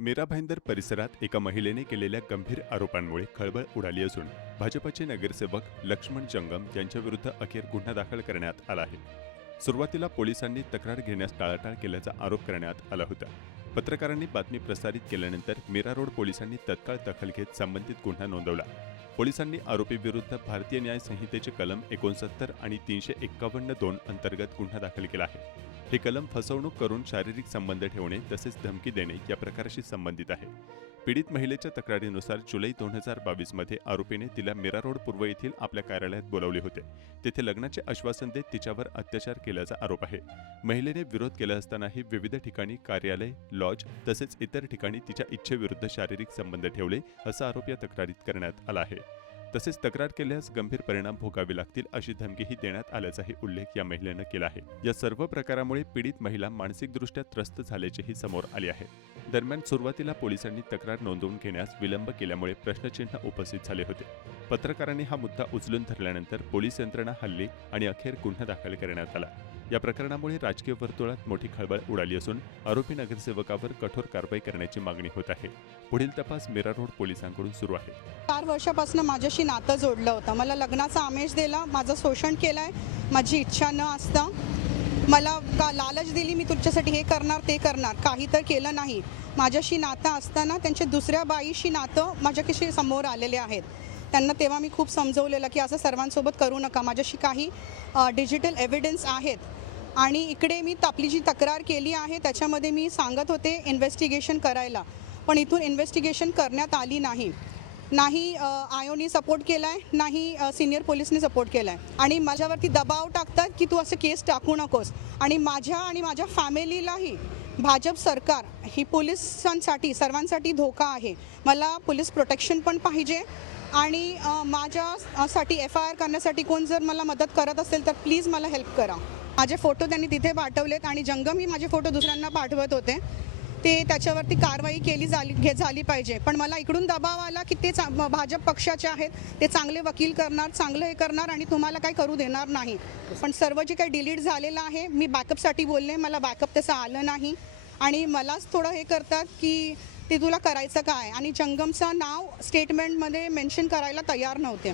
मीरा भाईंदर परिसरात एका महिलेने केलेल्या गंभीर आरोपांमुळे खळबळ उडाली असून भाजपचे नगरसेवक लक्ष्मण जंगम यांच्याविरुद्ध अखेर गुन्हा दाखल करण्यात आला आहे। सुरुवातीला पोलिसांनी तक्रार घेण्यास टाळाटाळ केल्याचा आरोप करण्यात आला होता। पत्रकारांनी बातमी प्रसारित केल्यानंतर मीरा रोड पोलिसांनी तत्काळ दखल घेत संबंधित गुन्हा नोंदवला। पोलिसांनी आरोपीविरुद्ध भारतीय न्याय संहितेचे कलम 69 आणि 351(2) अंतर्गत गुन्हा दाखल केला आहे। हे कलम फसवणूक करून शारीरिक संबंध ठेवणे तसेच धमकी देणे या प्रकाराशी संबंधित आहे। पीडित महिलेच्या तक्रारीनुसार जुलै 2022 मध्ये आरोपीने तिला मीरा रोड पूर्व येथील आपल्या कार्यालयात बोलावले होते। तेथे लग्नाचे आश्वासन देत तिच्यावर अत्याचार केल्याचा आरोप आहे। महिलेने विरोध केला असतानाही विविध ठिकाणी कार्यालय, लॉज तसेच इतर ठिकाणी तिच्या इच्छेविरुद्ध शारीरिक संबंध ठेवले असा आरोप या तक्रारीत करण्यात आला आहे। तसेच तक्रार केल्यास गंभीर परिणाम भोगावे लागतील अशी धमकीही देण्यात आल्याचाही उल्लेख या महिलेने केला आहे। या सर्व प्रकारामुळे पीडित महिला मानसिकदृष्ट्या त्रस्त झाल्याचेही समोर आले आहे। दरम्यान सुरुवातीला पोलिसांनी तक्रार नोंदवून घेण्यास विलंब केल्यामुळे प्रश्नचिन्ह उपस्थित झाले होते। पत्रकारांनी हा मुद्दा उचलून धरल्यानंतर पोलीस यंत्रणा हल्ली आणि अखेर गुन्हा दाखल करण्यात आला। या प्रकरणामुळे राजकीय वर्तुळात मोठी खळबळ उडाली असून आरोपी नगरसेवकावर कठोर कारवाई करण्याची मागणी होत आहे। पुढील तपास मीरा रोड पोलिसांकडून सुरू आहे। 4 वर्षापासून माझ्याशी नातं जोडलं होतं। मला लग्नाचा आमिष दिला, माझं शोषण केलंय, माझी इच्छा न असता मला लालच दिली, मी तुझ्यासाठी हे करणार ते करणार, काही तर केलं नाही। माझ्याशी नातं असताना त्यांच्या दुसऱ्या बाईशी नातं माझ्याशी समोर आलेले आहेत। त्यांना तेव्हा मी खूप समजवलेलं की असं सर्वांसोबत करू नका। माझ्याशी काही डिजिटल एव्हिडन्स आहेत आणि इकडे मी आपली जी तक्रार केली आहे त्याच्यामध्ये मी सांगत होते इन्व्हेस्टिगेशन करायला, पण इथून इन्व्हेस्टिगेशन करण्यात आली नाही। नाही आयोनी सपोर्ट केलाय, नाही सिनियर पोलिसने सपोर्ट केलाय आणि माझ्यावरती दबाव टाकतात की तू असं केस टाकू नकोस आणि माझ्या फॅमिलीलाही भाजप सरकार ही पोलिसांसाठी सर्वांसाठी धोका आहे। मला पोलीस प्रोटेक्शन पण पाहिजे आणि माझ्यासाठी FIR करण्यासाठी कोण जर मला मदत करत असेल तर प्लीज मला हेल्प करा। माझे फोटो त्यांनी तिथे पाठवलेत आणि जंगमही माझे फोटो दुसऱ्यांना पाठवत होते। ते त्याच्यावरती कारवाई झाली पाहिजे, पण मला इकडून दबाव आला की ते भाजप पक्षाचे आहेत, ते चांगले वकील करणार, चांगलं हे करणार आणि तुम्हाला काही करू देणार नाही। पण सर्व जे काही डिलीट झालेलं आहे, मी बॅकअपसाठी बोलले, मला बॅकअप तसं आलं नाही आणि मलाच थोडं हे करतात की ते तुला करायचं काय आणि जंगमचं नाव स्टेटमेंटमध्ये मेन्शन करायला तयार नव्हते।